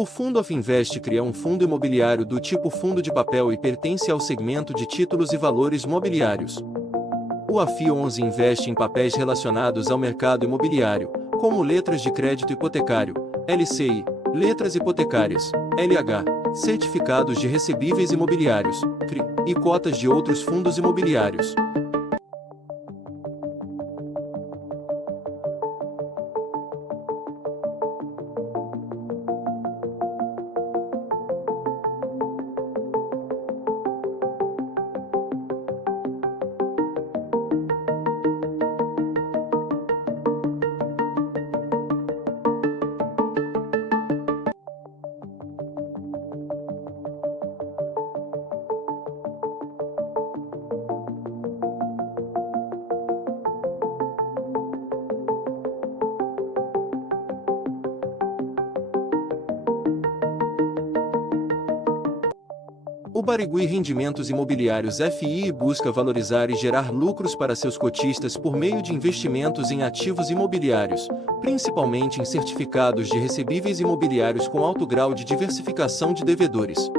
O Fundo of Invest é um fundo imobiliário do tipo fundo de papel e pertence ao segmento de títulos e valores mobiliários. O AFI11 investe em papéis relacionados ao mercado imobiliário, como letras de crédito hipotecário, LCI, letras hipotecárias, LH, certificados de recebíveis imobiliários, CRI, e cotas de outros fundos imobiliários. O Barigui Rendimentos Imobiliários FI busca valorizar e gerar lucros para seus cotistas por meio de investimentos em ativos imobiliários, principalmente em certificados de recebíveis imobiliários com alto grau de diversificação de devedores.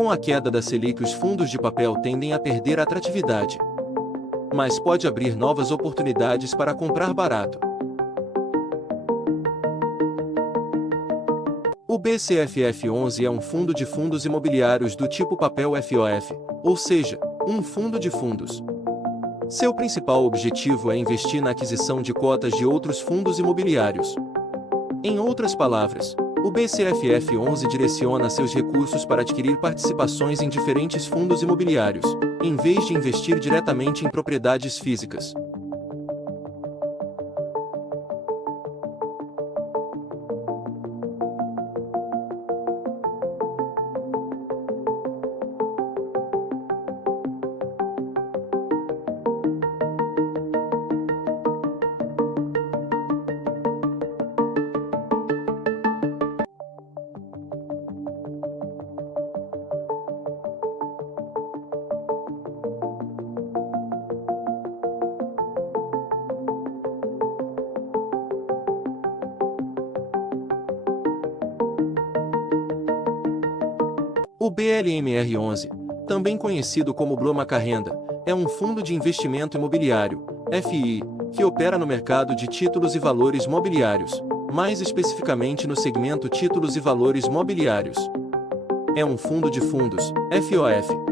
Com a queda da Selic, os fundos de papel tendem a perder atratividade. Mas pode abrir novas oportunidades para comprar barato. O BCFF11 é um fundo de fundos imobiliários do tipo papel FOF, ou seja, um fundo de fundos. Seu principal objetivo é investir na aquisição de cotas de outros fundos imobiliários. Em outras palavras, o BCFF11 direciona seus recursos para adquirir participações em diferentes fundos imobiliários, em vez de investir diretamente em propriedades físicas. O BLMR11, também conhecido como Blomaca Renda, é um fundo de investimento imobiliário, FI, que opera no mercado de títulos e valores mobiliários, mais especificamente no segmento títulos e valores mobiliários. É um fundo de fundos, FOF.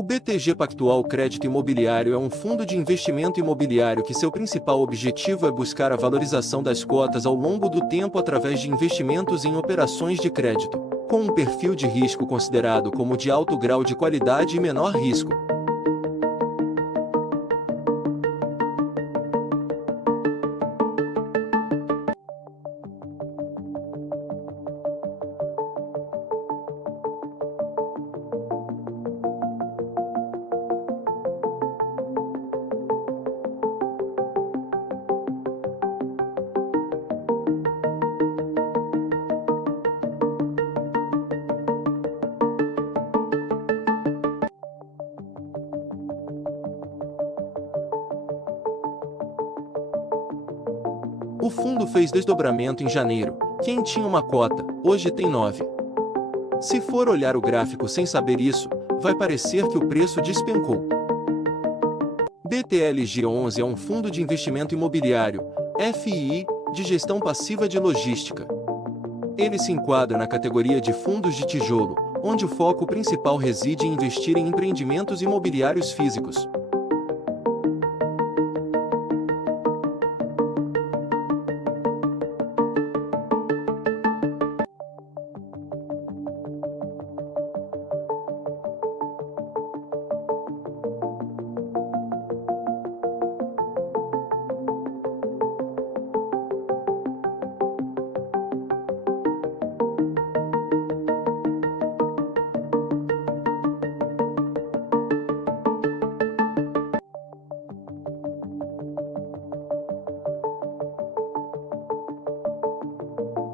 O BTG Pactual Crédito Imobiliário é um fundo de investimento imobiliário que seu principal objetivo é buscar a valorização das cotas ao longo do tempo através de investimentos em operações de crédito, com um perfil de risco considerado como de alto grau de qualidade e menor risco. O fundo fez desdobramento em janeiro. Quem tinha uma cota, hoje tem 9. Se for olhar o gráfico sem saber isso, vai parecer que o preço despencou. BTLG11 é um fundo de investimento imobiliário, FII, de gestão passiva de logística. Ele se enquadra na categoria de fundos de tijolo, onde o foco principal reside em investir em empreendimentos imobiliários físicos.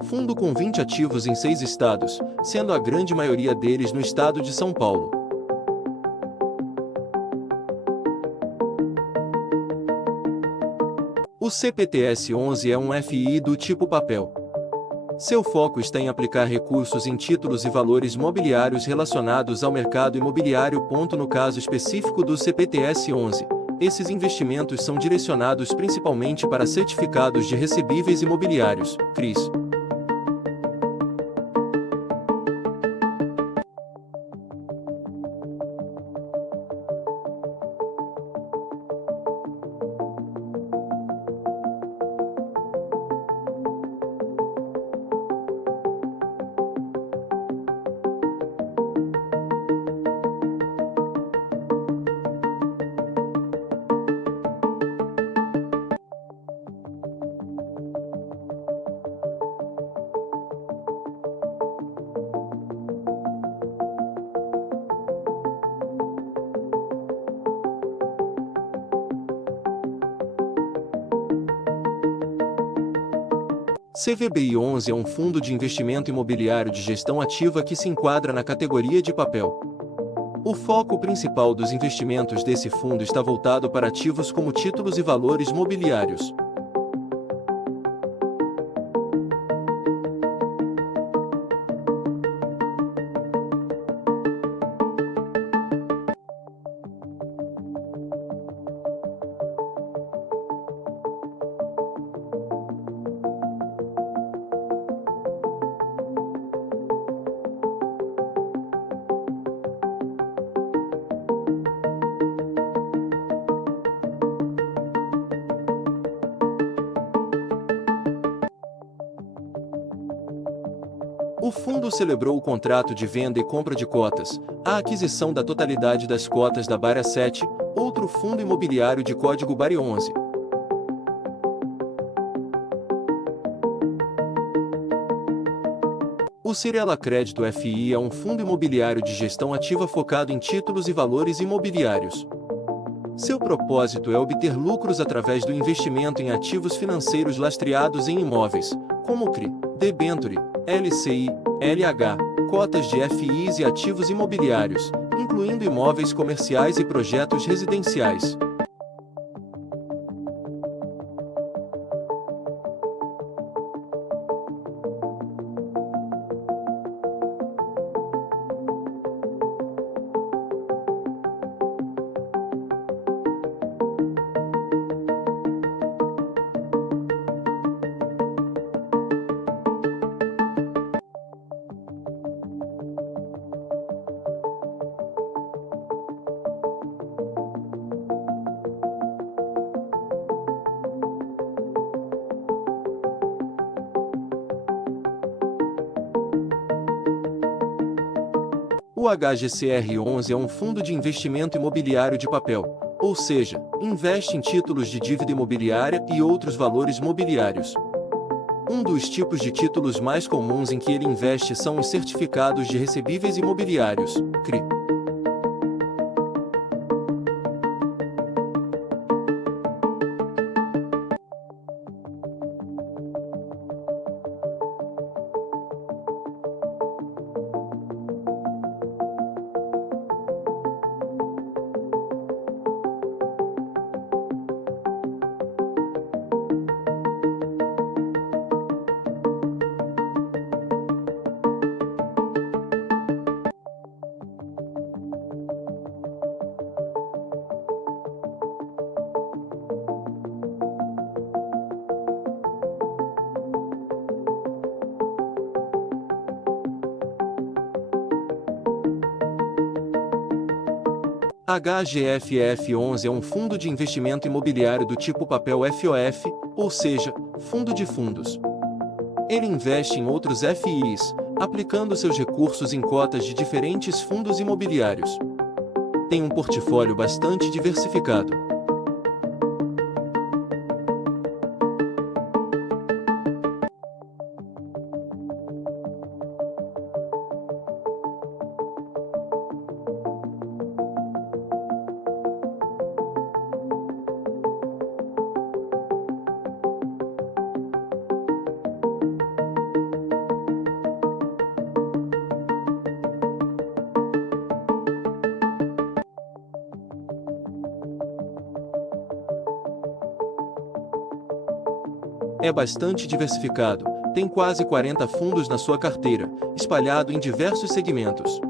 Fundo com 20 ativos em 6 estados, sendo a grande maioria deles no estado de São Paulo. O CPTS-11 é um FII do tipo papel. Seu foco está em aplicar recursos em títulos e valores mobiliários relacionados ao mercado imobiliário. No caso específico do CPTS-11, esses investimentos são direcionados principalmente para certificados de recebíveis imobiliários, CRIs. CVBI11 é um fundo de investimento imobiliário de gestão ativa que se enquadra na categoria de papel. O foco principal dos investimentos desse fundo está voltado para ativos como títulos e valores mobiliários. O fundo celebrou o contrato de venda e compra de cotas, a aquisição da totalidade das cotas da Bara 7, outro fundo imobiliário de código BARI 11. O Cirela Crédito FI é um fundo imobiliário de gestão ativa focado em títulos e valores imobiliários. Seu propósito é obter lucros através do investimento em ativos financeiros lastreados em imóveis, como CRI, debênture, LCI, LH, cotas de FIs e ativos imobiliários, incluindo imóveis comerciais e projetos residenciais. O HGCR11 é um fundo de investimento imobiliário de papel, ou seja, investe em títulos de dívida imobiliária e outros valores mobiliários. Um dos tipos de títulos mais comuns em que ele investe são os certificados de recebíveis imobiliários, CRI. HGFF11 é um fundo de investimento imobiliário do tipo papel FOF, ou seja, fundo de fundos. Ele investe em outros FIs, aplicando seus recursos em cotas de diferentes fundos imobiliários. Tem um portfólio bastante diversificado. É bastante diversificado, tem quase 40 fundos na sua carteira, espalhado em diversos segmentos.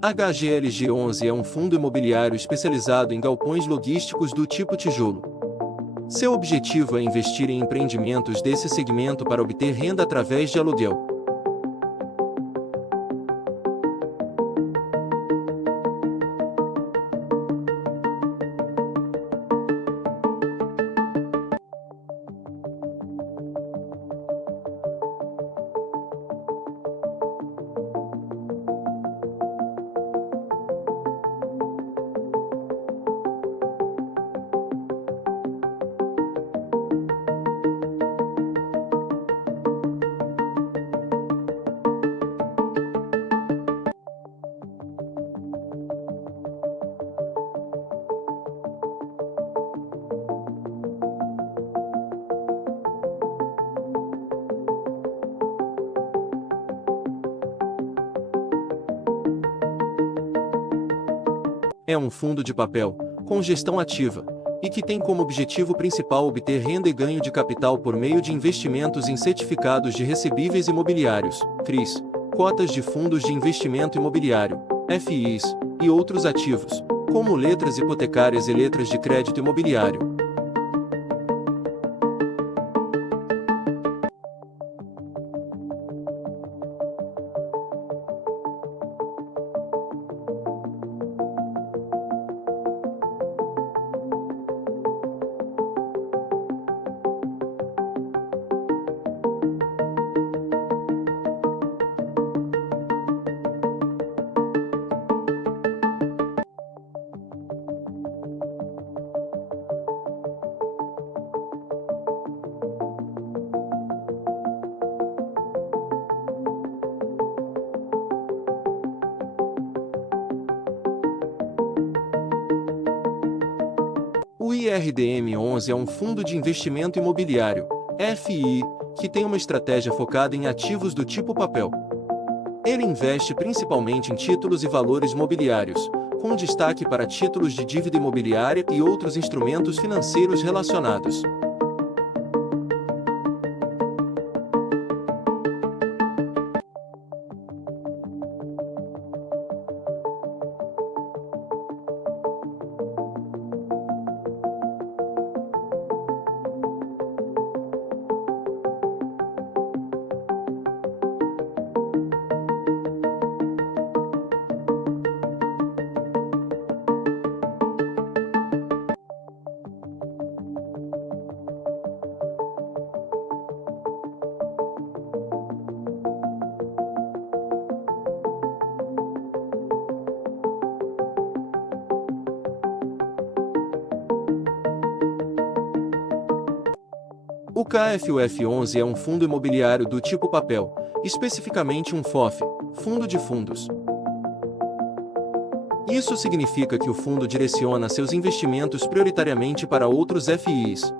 HGLG11 é um fundo imobiliário especializado em galpões logísticos do tipo tijolo. Seu objetivo é investir em empreendimentos desse segmento para obter renda através de aluguel. É um fundo de papel, com gestão ativa, e que tem como objetivo principal obter renda e ganho de capital por meio de investimentos em certificados de recebíveis imobiliários, CRIs, cotas de fundos de investimento imobiliário, FIs, e outros ativos, como letras hipotecárias e letras de crédito imobiliário. O IRDM11 é um fundo de investimento imobiliário, FI, que tem uma estratégia focada em ativos do tipo papel. Ele investe principalmente em títulos e valores mobiliários, com destaque para títulos de dívida imobiliária e outros instrumentos financeiros relacionados. O KFUF11 é um fundo imobiliário do tipo papel, especificamente um FOF, fundo de fundos. Isso significa que o fundo direciona seus investimentos prioritariamente para outros FIs.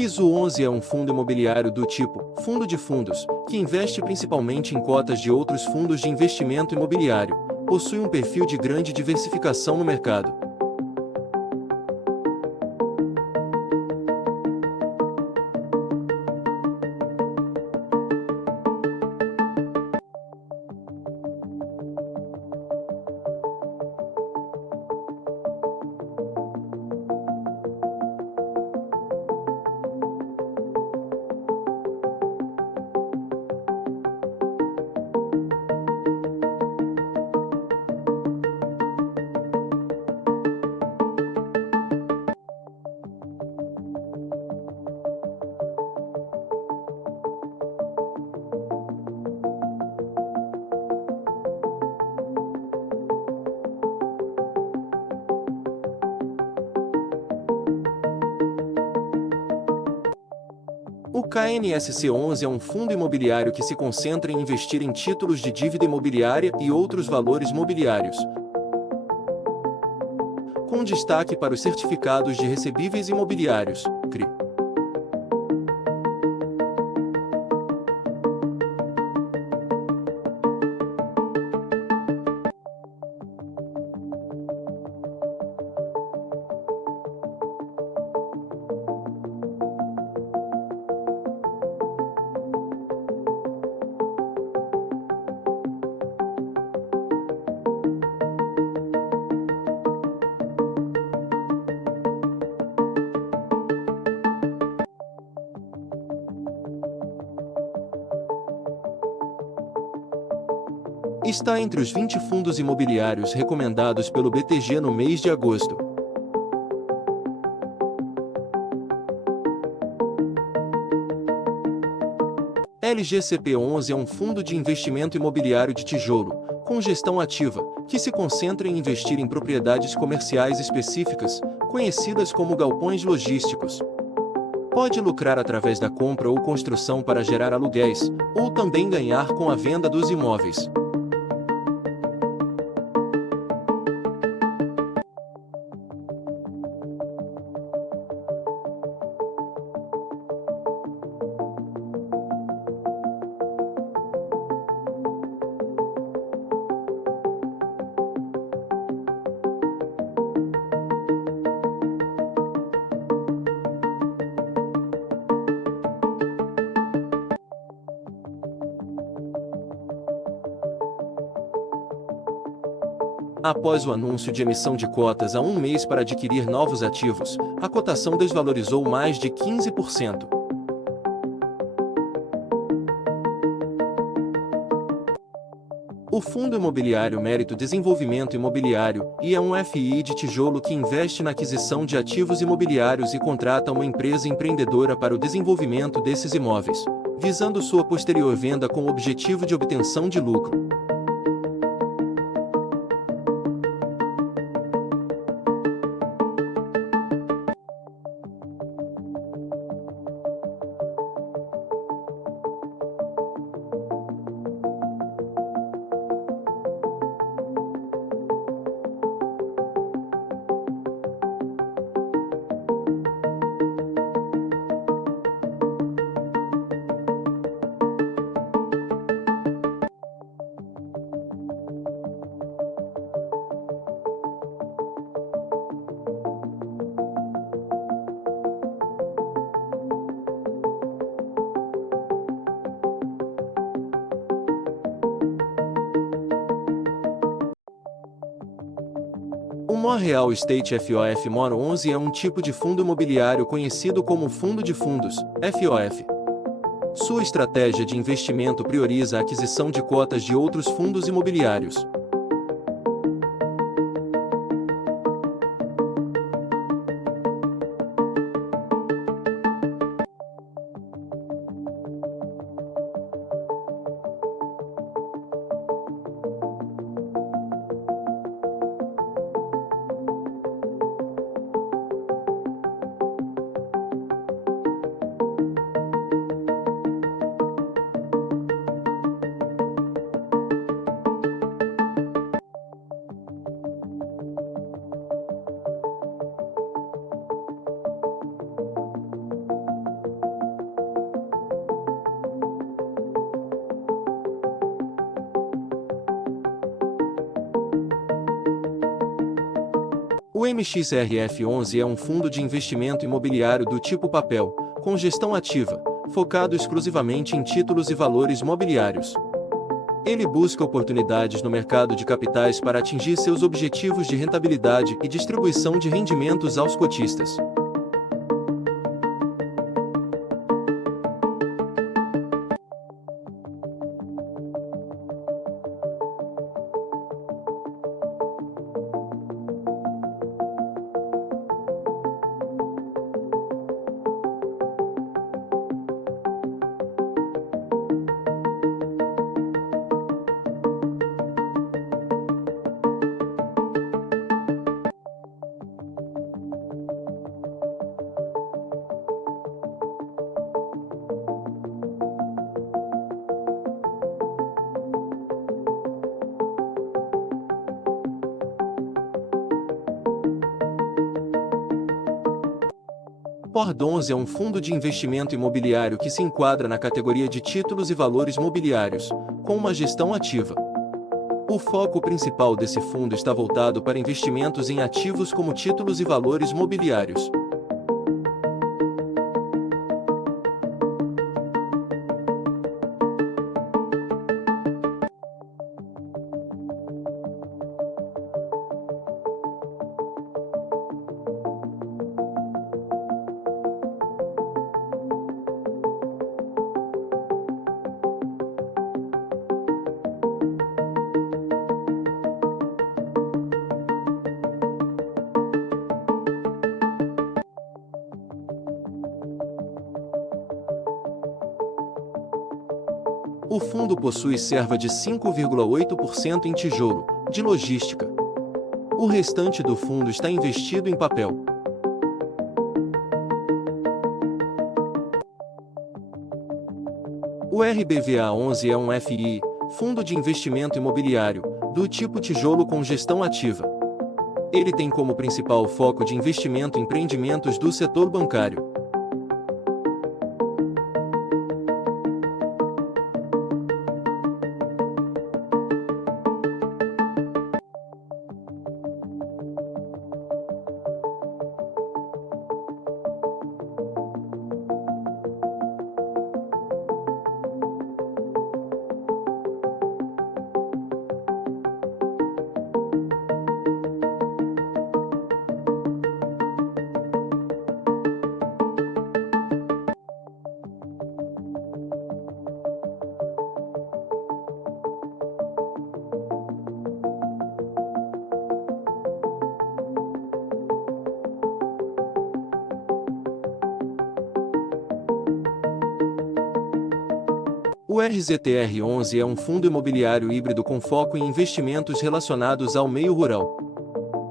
KISU11 é um fundo imobiliário do tipo fundo de fundos, que investe principalmente em cotas de outros fundos de investimento imobiliário. Possui um perfil de grande diversificação no mercado. O KNSC11 é um fundo imobiliário que se concentra em investir em títulos de dívida imobiliária e outros valores mobiliários, com destaque para os certificados de recebíveis imobiliários, CRI. Está entre os 20 fundos imobiliários recomendados pelo BTG no mês de agosto. LGCP11 é um fundo de investimento imobiliário de tijolo, com gestão ativa, que se concentra em investir em propriedades comerciais específicas, conhecidas como galpões logísticos. Pode lucrar através da compra ou construção para gerar aluguéis, ou também ganhar com a venda dos imóveis. Após o anúncio de emissão de cotas há um mês para adquirir novos ativos, a cotação desvalorizou mais de 15%. O Fundo Imobiliário Mérito Desenvolvimento Imobiliário, e é um FI de tijolo que investe na aquisição de ativos imobiliários e contrata uma empresa empreendedora para o desenvolvimento desses imóveis, visando sua posterior venda com o objetivo de obtenção de lucro. O MOR Real Estate FOF MOR 11 é um tipo de fundo imobiliário conhecido como fundo de fundos, FOF. Sua estratégia de investimento prioriza a aquisição de cotas de outros fundos imobiliários. O MXRF11 é um fundo de investimento imobiliário do tipo papel, com gestão ativa, focado exclusivamente em títulos e valores mobiliários. Ele busca oportunidades no mercado de capitais para atingir seus objetivos de rentabilidade e distribuição de rendimentos aos cotistas. POR11 é um fundo de investimento imobiliário que se enquadra na categoria de títulos e valores mobiliários, com uma gestão ativa. O foco principal desse fundo está voltado para investimentos em ativos como títulos e valores mobiliários. O fundo possui cerca de 5,8% em tijolo, de logística. O restante do fundo está investido em papel. O RBVA11 é um FI, fundo de investimento imobiliário, do tipo tijolo com gestão ativa. Ele tem como principal foco de investimento em empreendimentos do setor bancário. O RZTR11 é um fundo imobiliário híbrido com foco em investimentos relacionados ao meio rural.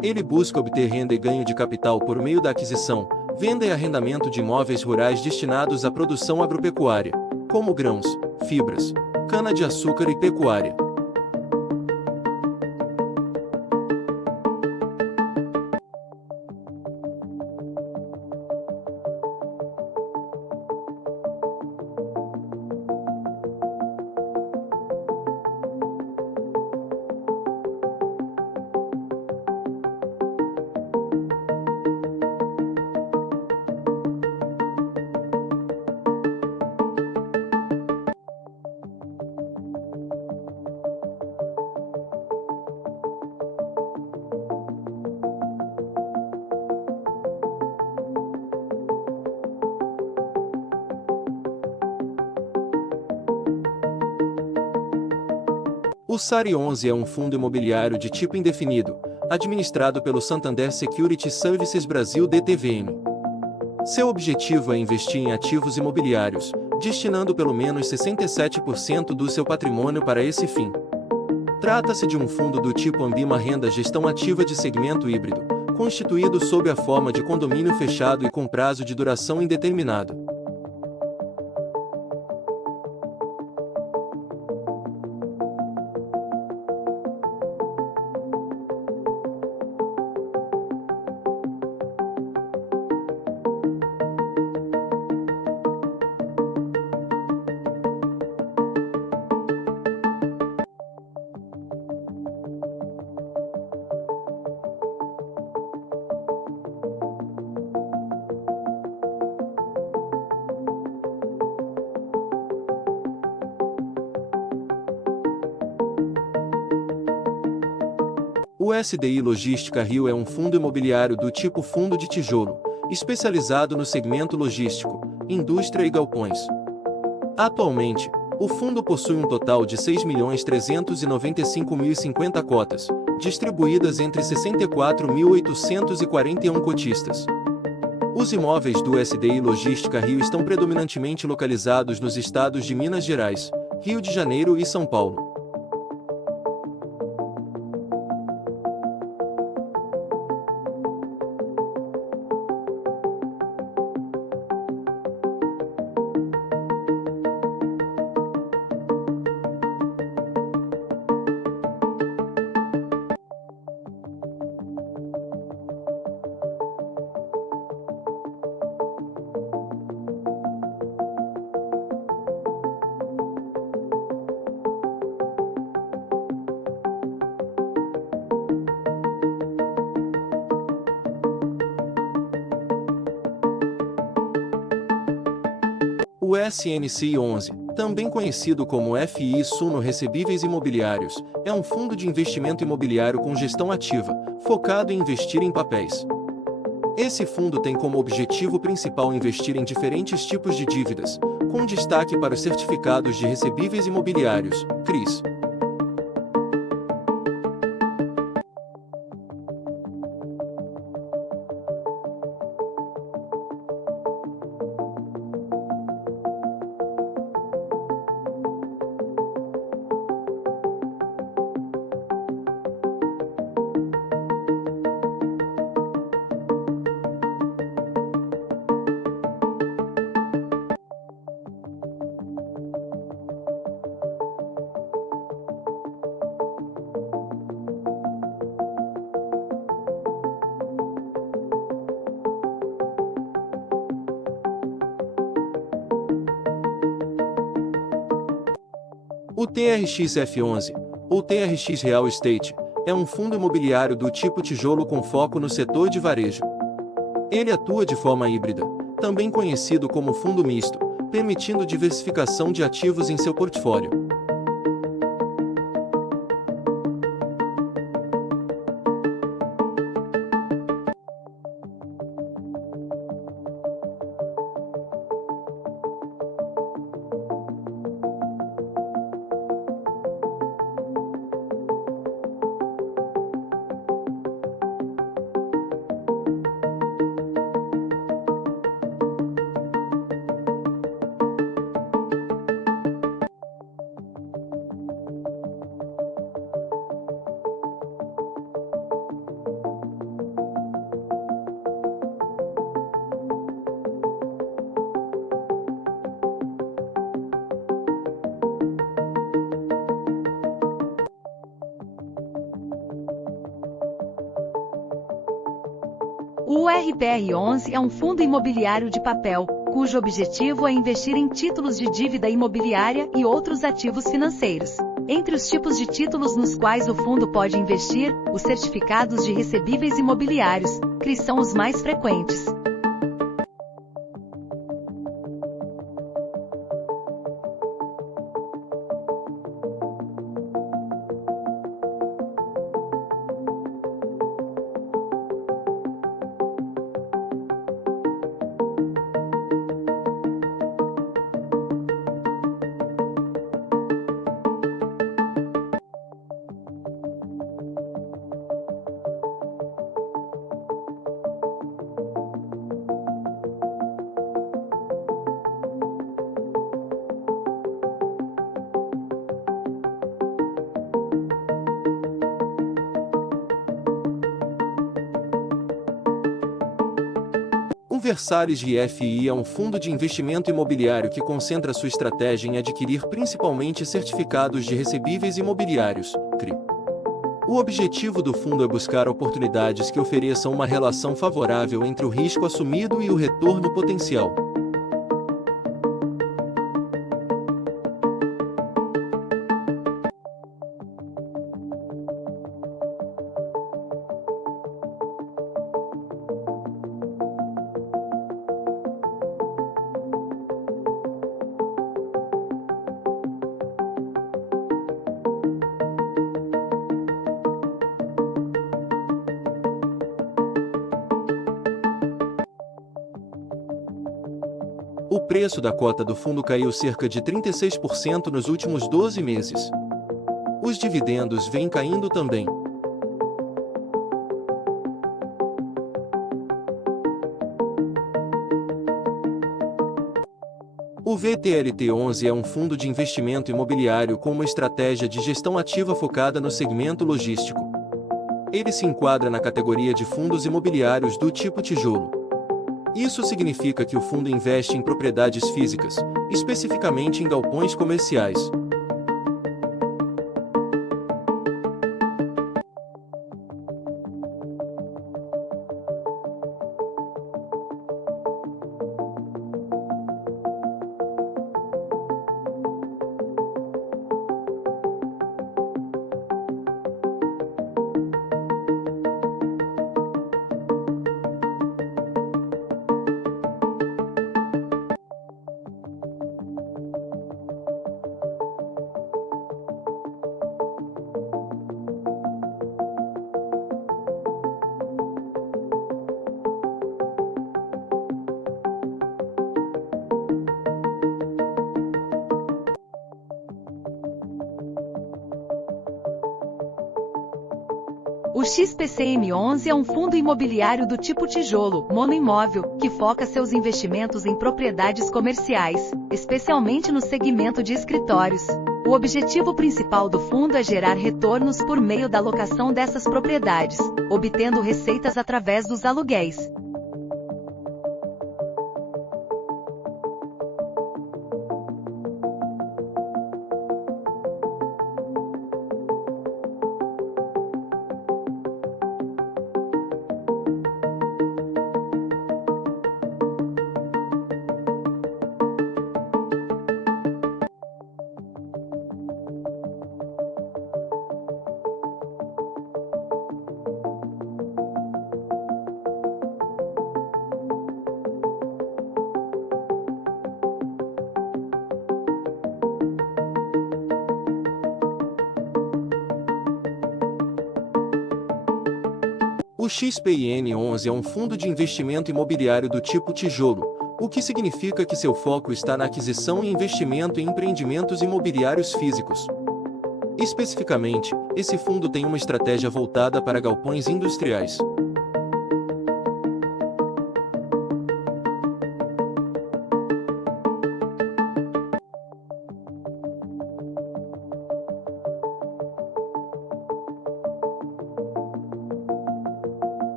Ele busca obter renda e ganho de capital por meio da aquisição, venda e arrendamento de imóveis rurais destinados à produção agropecuária, como grãos, fibras, cana-de-açúcar e pecuária. O SARI-11 é um fundo imobiliário de tipo indefinido, administrado pelo Santander Security Services Brasil DTVM. Seu objetivo é investir em ativos imobiliários, destinando pelo menos 67% do seu patrimônio para esse fim. Trata-se de um fundo do tipo Ambima Renda Gestão Ativa de segmento híbrido, constituído sob a forma de condomínio fechado e com prazo de duração indeterminado. O SDI Logística Rio é um fundo imobiliário do tipo fundo de tijolo, especializado no segmento logístico, indústria e galpões. Atualmente, o fundo possui um total de 6.395.050 cotas, distribuídas entre 64.841 cotistas. Os imóveis do SDI Logística Rio estão predominantemente localizados nos estados de Minas Gerais, Rio de Janeiro e São Paulo. O SNCI 11, também conhecido como FI Suno Recebíveis Imobiliários, é um fundo de investimento imobiliário com gestão ativa, focado em investir em papéis. Esse fundo tem como objetivo principal investir em diferentes tipos de dívidas, com destaque para os certificados de recebíveis imobiliários, CRIs. O TRX-F11, ou TRX Real Estate, é um fundo imobiliário do tipo tijolo com foco no setor de varejo. Ele atua de forma híbrida, também conhecido como fundo misto, permitindo diversificação de ativos em seu portfólio. O RPR11 é um fundo imobiliário de papel, cujo objetivo é investir em títulos de dívida imobiliária e outros ativos financeiros. Entre os tipos de títulos nos quais o fundo pode investir, os certificados de recebíveis imobiliários, CRIs, são os mais frequentes. O Versalhes RFI é um fundo de investimento imobiliário que concentra sua estratégia em adquirir principalmente certificados de recebíveis imobiliários, CRI. O objetivo do fundo é buscar oportunidades que ofereçam uma relação favorável entre o risco assumido e o retorno potencial. preço da cota do fundo caiu cerca de 36% nos últimos 12 meses. Os dividendos vêm caindo também. O VTLT11 é um fundo de investimento imobiliário com uma estratégia de gestão ativa focada no segmento logístico. Ele se enquadra na categoria de fundos imobiliários do tipo tijolo. Isso significa que o fundo investe em propriedades físicas, especificamente em galpões comerciais. O XPCM11 é um fundo imobiliário do tipo tijolo, monoimóvel, que foca seus investimentos em propriedades comerciais, especialmente no segmento de escritórios. O objetivo principal do fundo é gerar retornos por meio da locação dessas propriedades, obtendo receitas através dos aluguéis. O XPIN11 é um fundo de investimento imobiliário do tipo tijolo, o que significa que seu foco está na aquisição e investimento em empreendimentos imobiliários físicos. Especificamente, esse fundo tem uma estratégia voltada para galpões industriais.